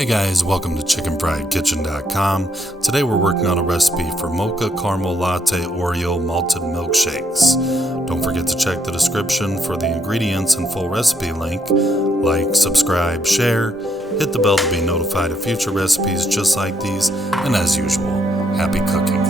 Hey guys, welcome to chickenfriedkitchen.com. Today we're working on a recipe for Mocha Caramel Latte Oreo Malted Milkshakes. Don't forget to check the description for the ingredients and full recipe link. Like, subscribe, share, hit the bell to be notified of future recipes just like these, and as usual, happy cooking.